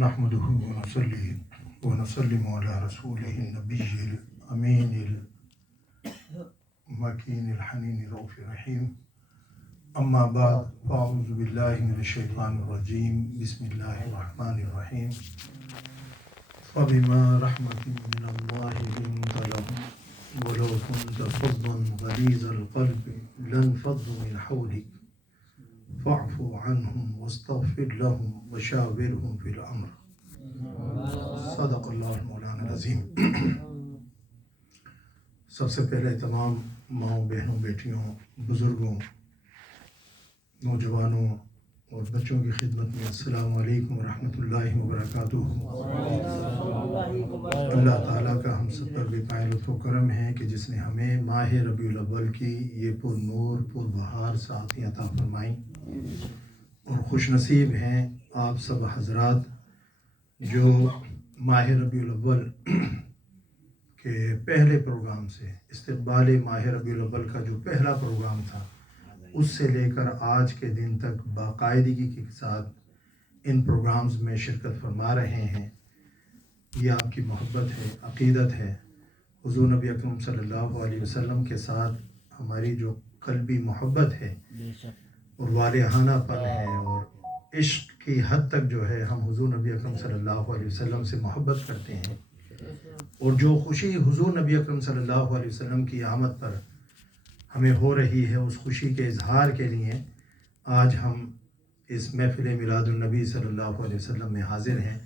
نحمده ونصلي ونسلم على رسوله النبي الأمين المكين الحنين الرؤوف الرحيم أما بعد فأعوذ بالله من الشيطان الرجيم بسم الله الرحمن الرحيم فبما رحمة من الله لنت لهم ولو كنت فظا غليظ القلب لانفضوا من حولك فاعف عنهم واستغفر لهم وشاورهم في الأمر صدق اللہ مولانا العظیم۔ سب سے پہلے تمام ماؤں، بہنوں، بیٹیوں، بزرگوں، نوجوانوں اور بچوں کی خدمت میں السلام علیکم ورحمۃ اللہ وبرکاتہ۔ اللہ تعالیٰ کا ہم سب پر بے پائے لطف و کرم ہے کہ جس نے ہمیں ماہ ربیع الاول کی یہ پر نور پر بہار ساعتیں عطا فرمائیں، اور خوش نصیب ہیں آپ سب حضرات جو ماہ ربیع الاول کے پہلے پروگرام سے، استقبال ماہ ربیع الاول کا جو پہلا پروگرام تھا، اس سے لے کر آج کے دن تک باقاعدگی کے ساتھ ان پروگرامز میں شرکت فرما رہے ہیں۔ یہ آپ کی محبت ہے، عقیدت ہے۔ حضور نبی اکرم صلی اللہ علیہ وسلم کے ساتھ ہماری جو قلبی محبت ہے اور والہانہ پن ہے اور عشق کی حد تک جو ہے ہم حضور نبی اکرم صلی اللہ علیہ وسلم سے محبت کرتے ہیں، اور جو خوشی حضور نبی اکرم صلی اللہ علیہ وسلم کی آمد پر ہمیں ہو رہی ہے، اس خوشی کے اظہار کے لیے آج ہم اس محفل میلاد النبی صلی اللہ علیہ وسلم میں حاضر ہیں۔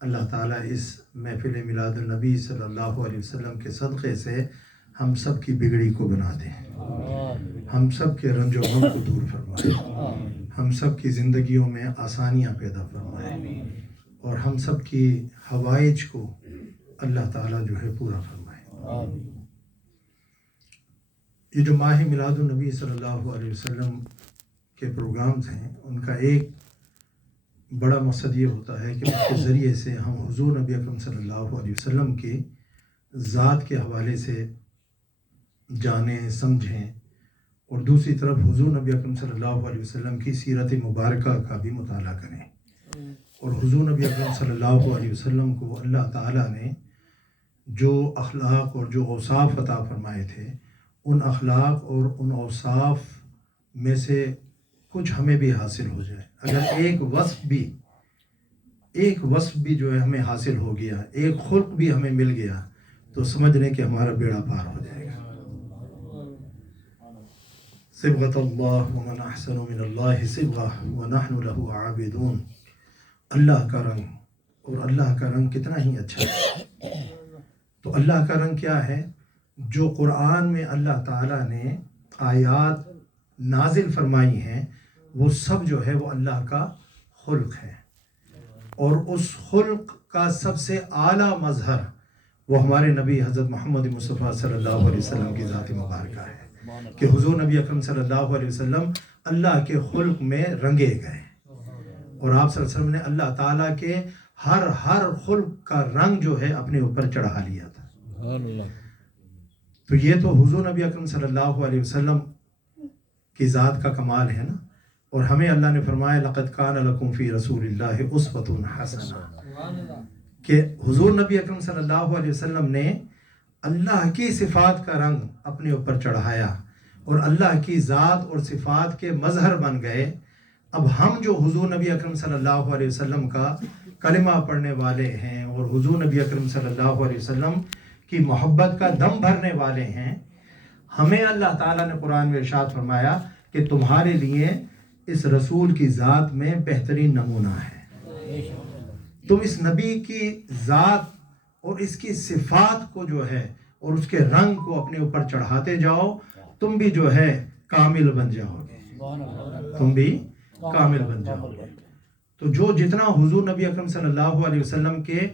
اللہ تعالیٰ اس محفل میلاد النبی صلی اللہ علیہ وسلم کے صدقے سے ہم سب کی بگڑی کو بنا دیں، ہم سب کے رنج و غم کو دور فرمائے، ہم سب کی زندگیوں میں آسانیاں پیدا فرمائے، اور ہم سب کی حوائج کو اللہ تعالیٰ جو ہے پورا فرمائے۔ یہ جو ماہ میلاد النبی صلی اللہ علیہ وسلم کے پروگرامز ہیں، ان کا ایک بڑا مقصد یہ ہوتا ہے کہ اس کے ذریعے سے ہم حضور نبی اکرم صلی اللہ علیہ وسلم کی ذات کے حوالے سے جانیں، سمجھیں، اور دوسری طرف حضور نبی اکرم صلی اللہ علیہ وسلم کی سیرت مبارکہ کا بھی مطالعہ کریں۔ اور حضور نبی اکرم صلی اللہ علیہ وسلم کو اللہ تعالیٰ نے جو اخلاق اور جو اوصاف عطا فرمائے تھے، ان اخلاق اور ان اوصاف میں سے کچھ ہمیں بھی حاصل ہو جائے۔ اگر ایک وصف بھی جو ہے ہمیں حاصل ہو گیا، ایک خلق بھی ہمیں مل گیا، تو سمجھ لیں کہ ہمارا بیڑا پار ہو جائے گا۔ صبغۃ اللہ ومن احسن من اللہ صبغہ ونحن لہ عابدون۔ اللہ کا رنگ، اور اللہ کا رنگ کتنا ہی اچھا ہے۔ تو اللہ کا رنگ کیا ہے؟ جو قرآن میں اللہ تعالیٰ نے آیات نازل فرمائی ہیں، وہ سب جو ہے وہ اللہ کا خلق ہے، اور اس خلق کا سب سے اعلیٰ مظہر وہ ہمارے نبی حضرت محمد مصطفیٰ صلی اللہ علیہ وسلم کی ذات مبارکہ ہے، کہ حضور نبی اکرم صلی اللہ علیہ وسلم اللہ کے خلق میں رنگے گئے، اور آپ صلی اللہ علیہ وسلم نے اللہ تعالیٰ کے ہر خلق کا رنگ جو ہے اپنے اوپر چڑھا لیا تھا۔ تو یہ تو حضور نبی اکرم صلی اللہ علیہ وسلم کی ذات کا کمال ہے نا۔ اور ہمیں اللہ نے فرمایا لَقَدْ كَانَ لَكُمْ فِي رَسُولِ اللَّهِ أُسْوَةٌ حَسَنَةٌ، کہ حضور نبی اکرم صلی اللہ علیہ وسلم نے اللہ کی صفات کا رنگ اپنے اوپر چڑھایا، اور اللہ کی ذات اور صفات کے مظہر بن گئے۔ اب ہم جو حضور نبی اکرم صلی اللہ علیہ وسلم کا کلمہ پڑھنے والے ہیں، اور حضور نبی اکرم صلی اللہ علیہ وسلم کی محبت کا دم بھرنے والے ہیں، ہمیں اللہ تعالیٰ نے قرآن میں ارشاد فرمایا کہ تمہارے لیے اس رسول کی ذات میں بہترین نمونہ ہے۔ تم اس نبی کی ذات اور اس کی صفات کو جو ہے اور اس کے رنگ کو اپنے اوپر چڑھاتے جاؤ، تم بھی جو ہے کامل بن جاؤ گے، تم بھی کامل بن جاؤ گے۔ تو جو جتنا حضور نبی اکرم صلی اللہ علیہ وسلم کے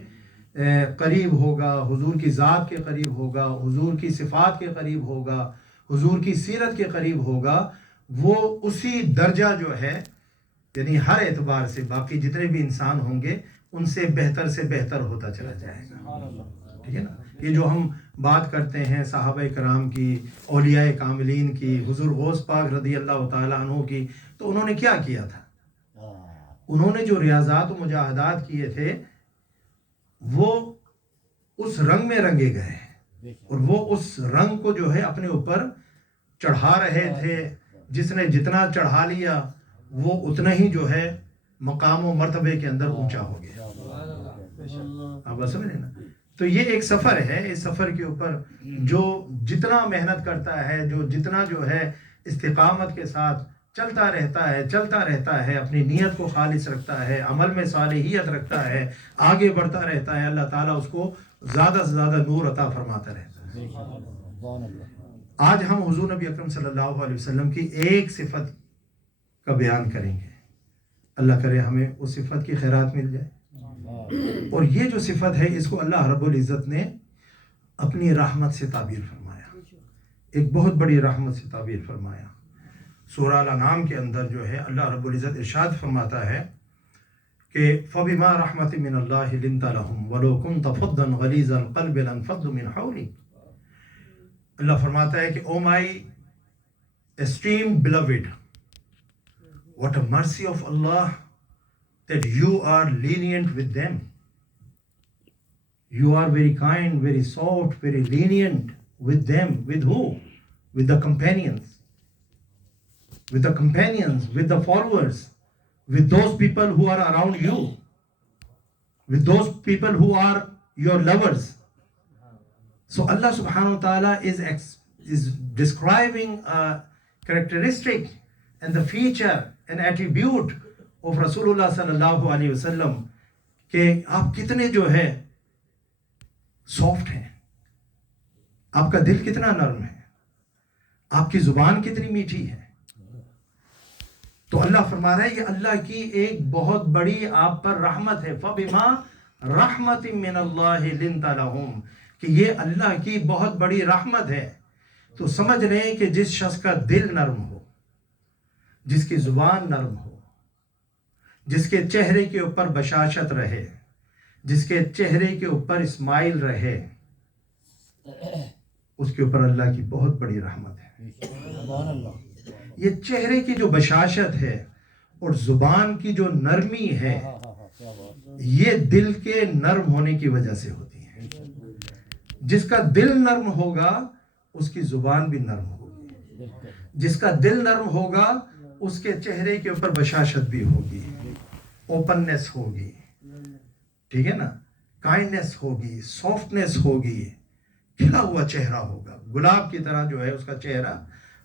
قریب ہوگا، حضور کی ذات کے قریب ہوگا، حضور کی صفات کے قریب ہوگا، حضور کی سیرت کے قریب ہوگا، وہ اسی درجہ جو ہے، یعنی ہر اعتبار سے باقی جتنے بھی انسان ہوں گے ان سے بہتر ہوتا چلا جائے گا۔ ٹھیک ہے نا؟ یہ جو ہم بات کرتے ہیں صحابہ کرام کی، اولیاء کاملین کی، حضور غوث پاک رضی اللہ تعالیٰ عنہ کی، تو انہوں نے کیا کیا تھا؟ انہوں نے جو ریاضات و مجاہدات کیے تھے وہ اس رنگ میں رنگے گئے ہیں، اور وہ اس رنگ کو جو ہے اپنے اوپر چڑھا رہے تھے. جس نے جتنا چڑھا لیا وہ اتنا ہی جو ہے مقام و مرتبے کے اندر اونچا ہو گیا. آپ بات سمجھ رہے ہیں نا؟ تو یہ ایک سفر ہے. اس سفر کے اوپر جو جتنا محنت کرتا ہے، جو جتنا جو ہے استقامت کے ساتھ چلتا رہتا ہے، اپنی نیت کو خالص رکھتا ہے، عمل میں صالحیت رکھتا ہے، آگے بڑھتا رہتا ہے، اللہ تعالیٰ اس کو زیادہ سے زیادہ نور عطا فرماتا رہتا ہے. آج ہم حضور نبی اکرم صلی اللہ علیہ وسلم کی ایک صفت کا بیان کریں گے. اللہ کرے ہمیں اس صفت کی خیرات مل جائے. اور یہ جو صفت ہے اس کو اللہ رب العزت نے اپنی رحمت سے تعبیر فرمایا، ایک بہت بڑی رحمت سے تعبیر فرمایا. سورہ الانعام کے اندر جو ہے اللہ رب العزت ارشاد فرماتا ہے کہ فَبِمَا رَحْمَةٍ مِّنَ اللَّهِ لِنْتَ لَهُمْ وَلَوْ كُنْتَ فَظًّا غَلِيظَ الْقَلْبِ لَانفَضُّوا مِنْ حَوْلِكَ. اللہ فرماتا ہے کہ او مائی esteemed beloved, what a mercy of Allah that you are lenient with them. You are very kind, very soft, very lenient with them. With who? With the companions. With the companions, with the followers, with those people who are around you, with those people who are your lovers. So Allah subhanahu wa ta'ala is describing a characteristic and the feature and attribute of Rasulullah sallallahu alayhi wasallam کہ آپ کتنے جو ہے soft ہیں، آپ کا دل کتنا نرم ہے، آپ کی زبان کتنی میٹھی ہے. تو اللہ فرما رہا ہے یہ اللہ کی ایک بہت بڑی آپ پر رحمت ہے. فَبِمَا رَحْمَةٍ مِّنَ اللَّهِ لِنْتَ لَهُمْ، کہ یہ اللہ کی بہت بڑی رحمت ہے. تو سمجھ رہے ہیں کہ جس شخص کا دل نرم ہو، جس کی زبان نرم ہو، جس کے چہرے کے اوپر بشاشت رہے، جس کے چہرے کے اوپر اسمائل رہے، اس کے اوپر اللہ کی بہت بڑی رحمت ہے. یہ چہرے کی جو بشاشت ہے اور زبان کی جو نرمی ہے یہ دل کے نرم ہونے کی وجہ سے ہوتی ہے. جس کا دل نرم ہوگا اس کی زبان بھی نرم ہوگی، جس کا دل نرم ہوگا اس کے چہرے کے اوپر بشاشت بھی ہوگی، اوپننس ہوگی، ٹھیک ہے نا، کائنڈنس ہوگی، سافٹنس ہوگی، کھلا ہوا چہرہ ہوگا، گلاب کی طرح جو ہے اس کا چہرہ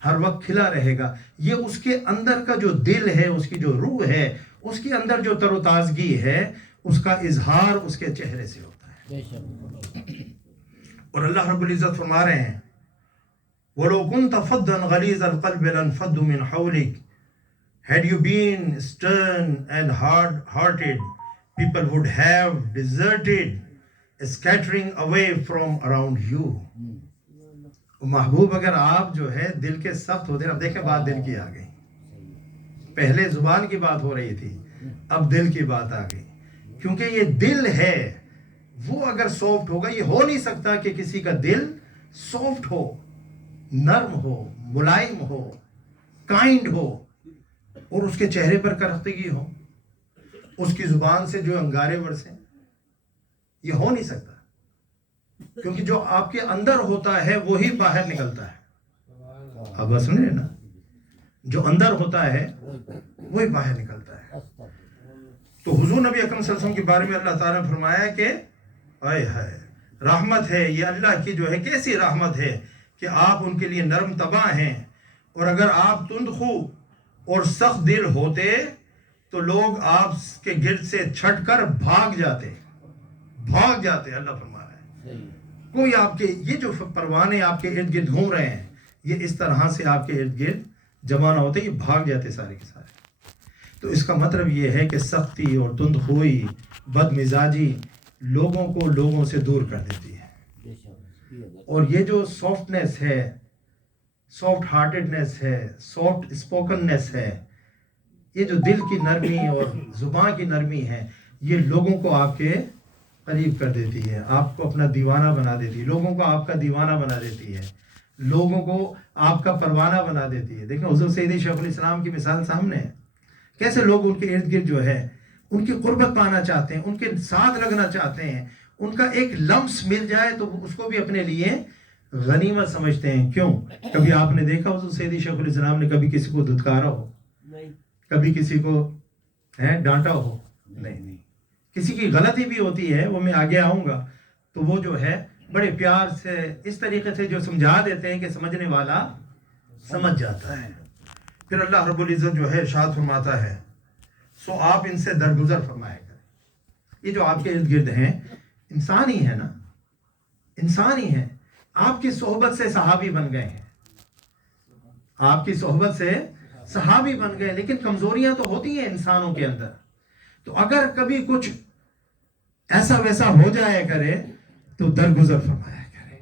ہر وقت کھلا رہے گا. یہ اس کے اندر کا جو دل ہے، اس کی جو روح ہے، اس کے اندر جو تر و تازگی ہے، اس کا اظہار اس کے چہرے سے ہوتا ہے. اور اللہ رب العزت فرما رہے ہیں وَلَوْ كُنْتَ فَظًّا غَلِيظَ الْقَلْبِ لَانفَضُّوا مِنْ حَوْلِكَ. Had you been stern and hard-hearted, people would have deserted, scattering away from around you. محبوب اگر آپ جو ہے دل کے سخت ہوتے ہیں، اب دیکھیں بات دل کی آ گئی. پہلے زبان کی بات ہو رہی تھی، اب دل کی بات آ گئی. کیونکہ یہ دل ہے وہ اگر سافٹ ہوگا، یہ ہو نہیں سکتا کہ کسی کا دل سافٹ ہو، نرم ہو، ملائم ہو، کائنڈ ہو، اور اس کے چہرے پر کرختگی ہو، اس کی زبان سے جو انگارے برسیں. یہ ہو نہیں سکتا، کیونکہ جو آپ کے اندر ہوتا ہے وہی باہر نکلتا ہے. آپ بات سمجھ رہے نا، جو اندر ہوتا ہے وہی باہر نکلتا ہے. تو حضور نبی اکرم صلی اللہ علیہ وسلم کے بارے میں اللہ تعالیٰ نے فرمایا کہ اے ہے رحمت ہے یہ اللہ کی، جو ہے کیسی رحمت ہے کہ آپ ان کے لیے نرم طبع ہیں. اور اگر آپ تندخو اور سخت دل ہوتے تو لوگ آپ کے گرد سے چھٹ کر بھاگ جاتے. اللہ فرما رہا ہے کوئی آپ کے یہ جو پروانے آپ کے ارد گرد گھوم رہے ہیں، یہ اس طرح سے آپ کے ارد گرد جمع نہ ہوتے، یہ بھاگ جاتے سارے کے سارے. تو اس کا مطلب یہ ہے کہ سختی اور تندخوئی، بد مزاجی لوگوں کو لوگوں سے دور کر دیتی ہے. اور یہ جو سافٹنس ہے، سافٹ ہارٹڈنس ہے، سافٹ اسپوکننس ہے، یہ جو دل کی نرمی اور زبان کی نرمی ہے، یہ لوگوں کو آپ کے قریب کر دیتی ہے، آپ کو اپنا دیوانہ بنا دیتی ہے، لوگوں کو آپ کا دیوانہ بنا دیتی ہے، لوگوں کو آپ کا پروانہ بنا دیتی ہے. دیکھیں حضور سیدی شیخ الاسلام کی مثال سامنے ہے کیسے لوگ ان کے ارد گرد جو ہے ان کی قربت پانا چاہتے ہیں، ان کے ساتھ لگنا چاہتے ہیں، ان کا ایک لمس مل جائے تو اس کو بھی اپنے لیے غنیمت سمجھتے ہیں. کیوں؟ کبھی آپ نے دیکھا حضور سیدی شیخ الاسلام نے کبھی کسی کو دھتکارا ہو؟ کبھی کسی کو ڈانٹا ہو؟ نہیں. کسی کی غلطی بھی ہوتی ہے، وہ میں آگے آؤں گا، تو وہ جو ہے بڑے پیار سے اس طریقے سے جو سمجھا دیتے ہیں کہ سمجھنے والا سمجھ جاتا ہے. پھر اللہ رب العزت جو ہے ارشاد فرماتا ہے سو آپ ان سے درگزر فرمایا کریں. یہ جو آپ کے ارد گرد ہیں انسان ہی ہے نا، انسان ہی ہے. آپ کی صحبت سے صحابی بن گئے ہیں، آپ کی صحبت سے صحابی بن گئے، لیکن کمزوریاں تو ہوتی ہیں انسانوں کے اندر. تو اگر کبھی کچھ ایسا ویسا ہو جائے کرے تو درگزر فرمایا کرے،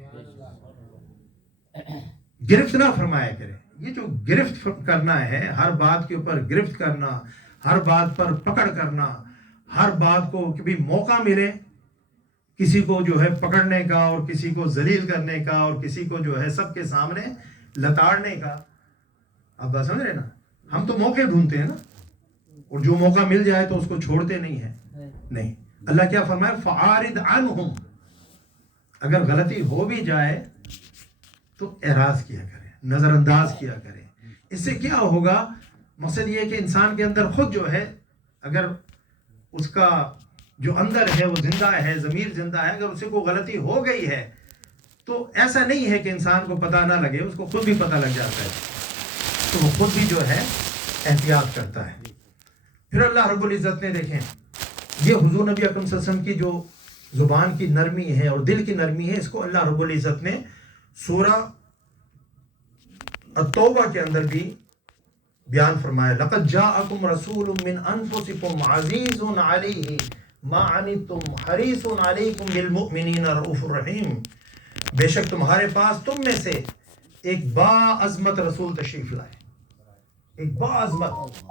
گرفت نہ فرمایا کرے. یہ جو گرفت کرنا ہے، ہر بات کے اوپر گرفت کرنا، ہر بات پر پکڑ کرنا، ہر بات کو کبھی موقع ملے کسی کو جو ہے پکڑنے کا اور کسی کو ذلیل کرنے کا اور کسی کو جو ہے سب کے سامنے لتاڑنے کا. آپ بات سمجھ رہے نا؟ ہم تو موقع ڈھونڈتے ہیں نا، اور جو موقع مل جائے تو اس کو چھوڑتے نہیں ہیں. نہیں، اللہ کیا فرمایا؟ فَعَارِضْ عَنْهُمْ. اگر غلطی ہو بھی جائے تو اعراض کیا کریں، نظر انداز کیا کریں. اس سے کیا ہوگا؟ مقصد یہ ہے کہ انسان کے اندر خود جو ہے، اگر اس کا جو اندر ہے وہ زندہ ہے، ضمیر زندہ ہے، اگر اسے کوئی غلطی ہو گئی ہے تو ایسا نہیں ہے کہ انسان کو پتہ نہ لگے، اس کو خود بھی پتہ لگ جاتا ہے، تو وہ خود بھی جو ہے احتیاط کرتا ہے. پھر اللہ رب العزت نے دیکھیں یہ حضور نبی اکرم صلی اللہ علیہ وسلم کی جو زبان کی نرمی ہے اور دل کی نرمی ہے، اس کو اللہ رب العزت نے سورہ التوبہ کے اندر بھی بیان فرمایا. لَقَدْ جَاءَكُمْ رَسُولٌ مِّنْ أَنفُسِكُمْ عَزِيزٌ عَلَيْهِ مَا عَنِتُّمْ حَرِيصٌ عَلَيْكُمْ بِالْمُؤْمِنِينَ رَءُوفٌ رَحِيمٌ. بے شک تمہارے پاس تم میں سے ایک باعظمت رسول تشریف لائے. ایک باعظمت،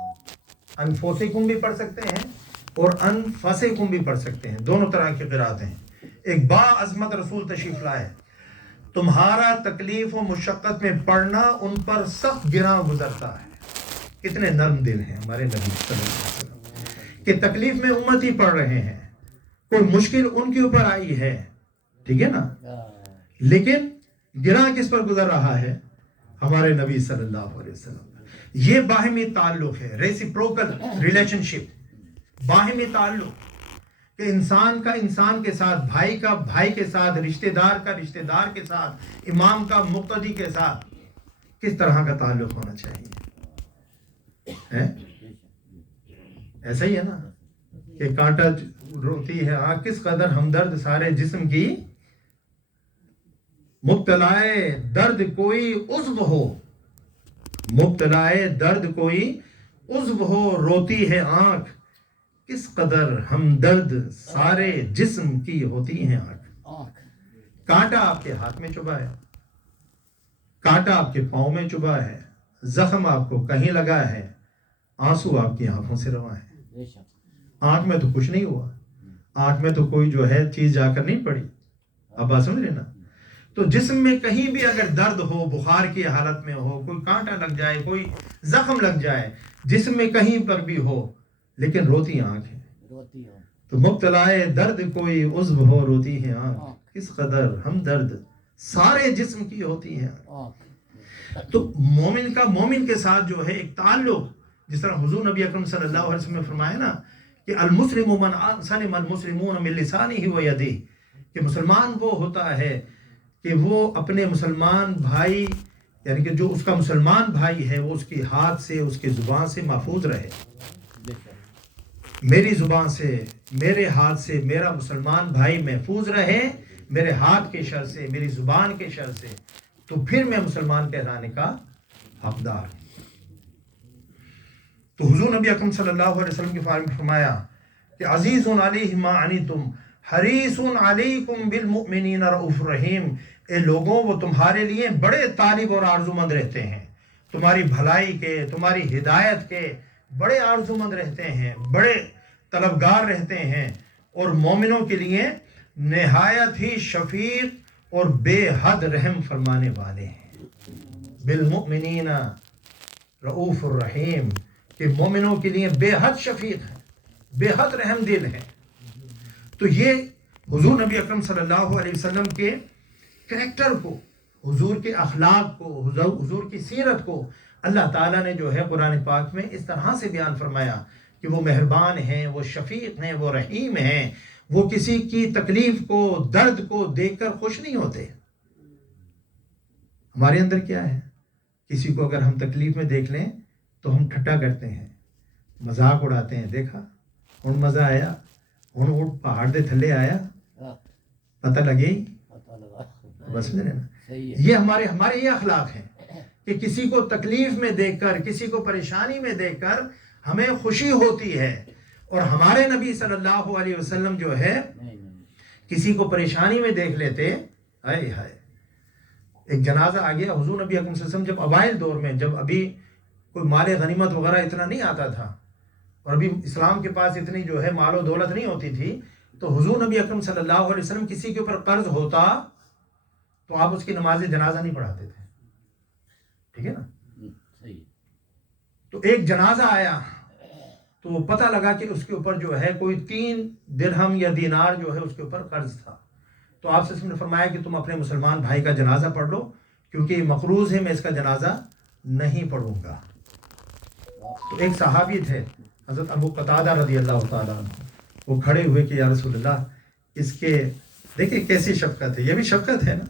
انفسکم بھی پڑھ سکتے ہیں اور انفسکم بھی پڑھ سکتے ہیں، دونوں طرح کی قرأتیں ہیں. ایک باعظمت رسول تشریف لائے، تمہارا تکلیف و مشقت میں پڑھنا ان پر سخت گراں گزرتا ہے. کتنے نرم دل ہیں ہمارے نبی صلی اللہ علیہ وسلم کہ تکلیف میں امت ہی پڑھ رہے ہیں، کوئی مشکل ان کے اوپر آئی ہے، ٹھیک ہے نا، لیکن گراں کس پر گزر رہا ہے؟ ہمارے نبی صلی اللہ علیہ وسلم. یہ باہمی تعلق ہے، ریسیپروکل ریلیشن شپ، باہمی تعلق کہ انسان کا انسان کے ساتھ، بھائی کا بھائی کے ساتھ، رشتہ دار کا رشتہ دار کے ساتھ، امام کا مقتدی کے ساتھ کس طرح کا تعلق ہونا چاہیے. ایسا ہی ہے نا کہ کانٹا روتی ہے آنکھ، کس قدر ہمدرد سارے جسم کی، مبتلائے درد کوئی عضو ہو، مبتلائے درد کوئی عضو ہو، روتی ہے آنکھ، کس قدر ہمدرد سارے جسم کی ہوتی ہیں آنکھ. کانٹا آپ کے ہاتھ میں چبھا ہے، کانٹا آپ کے پاؤں میں چبھا ہے، زخم آپ کو کہیں لگا ہے، آنسو آپ کی آنکھوں سے رواں ہے. آنکھ میں تو کچھ نہیں ہوا، آنکھ میں تو کوئی جو ہے چیز جا کر نہیں پڑی. اب بات سمجھ رہے نا؟ تو جسم میں کہیں بھی اگر درد ہو، بخار کی حالت میں ہو، کوئی کانٹا لگ جائے، کوئی زخم لگ جائے، جسم میں کہیں پر بھی ہو، لیکن روتی آنکھ ہے. تو مبتلائے درد کوئی عضو ہو، روتی ہے آنکھ، کس قدر ہمدرد سارے جسم کی ہوتی ہیں. تو مومن کا مومن کے ساتھ جو ہے ایک تعلق، جس طرح حضور نبی اکرم صلی اللہ علیہ وسلم نے فرمایا نا کہ المسلم من سلم المسلمون من لسانہ و یدہ، کہ مسلمان وہ ہوتا ہے کہ وہ اپنے مسلمان بھائی، یعنی کہ جو اس کا مسلمان بھائی ہے، وہ اس کے ہاتھ سے، اس کے زبان سے محفوظ رہے. میری زبان سے، میرے ہاتھ سے میرا مسلمان بھائی محفوظ رہے، میرے ہاتھ کے شر سے، میری زبان کے شر سے، تو پھر میں مسلمان کہلانے کا حقدار ہوں. تو حضور نبی اکرم صلی اللہ علیہ وسلم کے بارے میں فرمایا کہ عزیز علیہ ما عنتم حریص علیکم بالمؤمنین رؤوف رحیم. اے لوگوں، وہ تمہارے لیے بڑے طالب اور آرزومند رہتے ہیں، تمہاری بھلائی کے، تمہاری ہدایت کے بڑے آرزومند رہتے ہیں، بڑے طلبگار رہتے ہیں، اور مومنوں کے لیے نہایت ہی شفیق اور بے حد رحم فرمانے والے ہیں. بالمؤمنین رؤوف الرحیم، کہ کہ مومنوں کے لیے بے حد شفیق ہے، بے حد رحم دل ہے. تو یہ حضور نبی اکرم صلی اللہ علیہ وسلم کے کریکٹر کو، حضور کے اخلاق کو، حضور کی سیرت کو اللہ تعالیٰ نے جو ہے قرآن پاک میں اس طرح سے بیان فرمایا کہ وہ مہربان ہیں، وہ شفیق ہیں، وہ رحیم ہیں، وہ کسی کی تکلیف کو، درد کو دیکھ کر خوش نہیں ہوتے. ہمارے اندر کیا ہے، کسی کو اگر ہم تکلیف میں دیکھ لیں تو ہم ٹھٹا کرتے ہیں، مذاق اڑاتے ہیں. دیکھا ہن مزہ آیا، ہن اٹھ پہاڑ دے تھلے آیا، پتہ لگے ہی بس میرے نا. یہ ہمارے یہ اخلاق ہیں کہ کسی کو تکلیف میں دیکھ کر، کسی کو پریشانی میں دیکھ کر ہمیں خوشی ہوتی ہے. اور ہمارے نبی صلی اللہ علیہ وسلم جو ہے کسی کو پریشانی میں دیکھ لیتے. ہائے ہائے، ایک جنازہ آ گیا، حضور نبی اکرم صلی اللہ علیہ وسلم جب اوائل دور میں، جب ابھی کوئی مال غنیمت وغیرہ اتنا نہیں آتا تھا اور ابھی اسلام کے پاس اتنی جو ہے مال و دولت نہیں ہوتی تھی، تو حضور نبی اکرم صلی اللہ علیہ وسلم کسی کے اوپر قرض ہوتا تو آپ اس کی نماز جنازہ نہیں پڑھاتے تھے. ٹھیک ہے نا. تو ایک جنازہ آیا تو پتہ لگا کہ اس کے اوپر جو ہے کوئی 3 درہم یا دینار جو ہے اس کے اوپر قرض تھا. تو آپ سے نے فرمایا کہ تم اپنے مسلمان بھائی کا جنازہ پڑھ لو، کیونکہ یہ مقروض ہے، میں اس کا جنازہ نہیں پڑھوں گا. تو ایک صحابی تھے حضرت ابو قتادہ رضی اللہ تعالیٰ عنہ، وہ کھڑے ہوئے کہ یا رسول اللہ، اس کے دیکھیں کیسی شفقت ہے، یہ بھی شفقت ہے نا.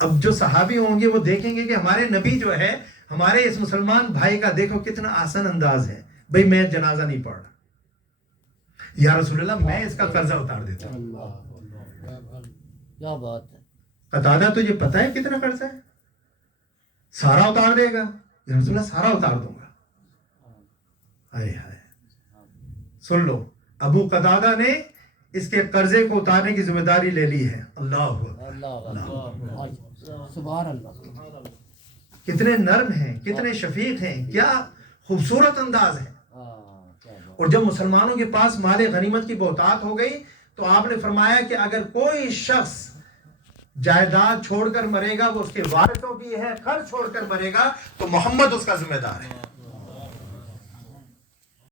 اب جو صحابی ہوں گے وہ دیکھیں گے کہ ہمارے نبی جو ہے ہمارے اس مسلمان بھائی کا دیکھو کتنا آسان انداز ہے، بھئی میں جنازہ نہیں پڑھ رہا، یا رسول اللہ میں اس کا قرضہ اتار دیتا ہوں. کیا بات ہے. قتادہ تو یہ پتہ ہے کتنا قرضہ ہے، سارا اتار دے گا. یا رسول اللہ سارا اتار دوں گا. ہائے ہائے، سن لو، ابو قتادہ نے اس کے قرضے کو اتارنے کی ذمہ داری لے لی ہے. سبحان اللہ. کتنے نرم ہیں، کتنے شفیق ہیں، کیا خوبصورت انداز ہے. اور جب مسلمانوں کے پاس مال غنیمت کی بہتات ہو گئی تو آپ نے فرمایا کہ اگر کوئی شخص جائیداد چھوڑ کر مرے گا وہ اس کے وارثوں کی ہے، خرچ چھوڑ کر مرے گا تو محمد اس کا ذمہ دار ہے.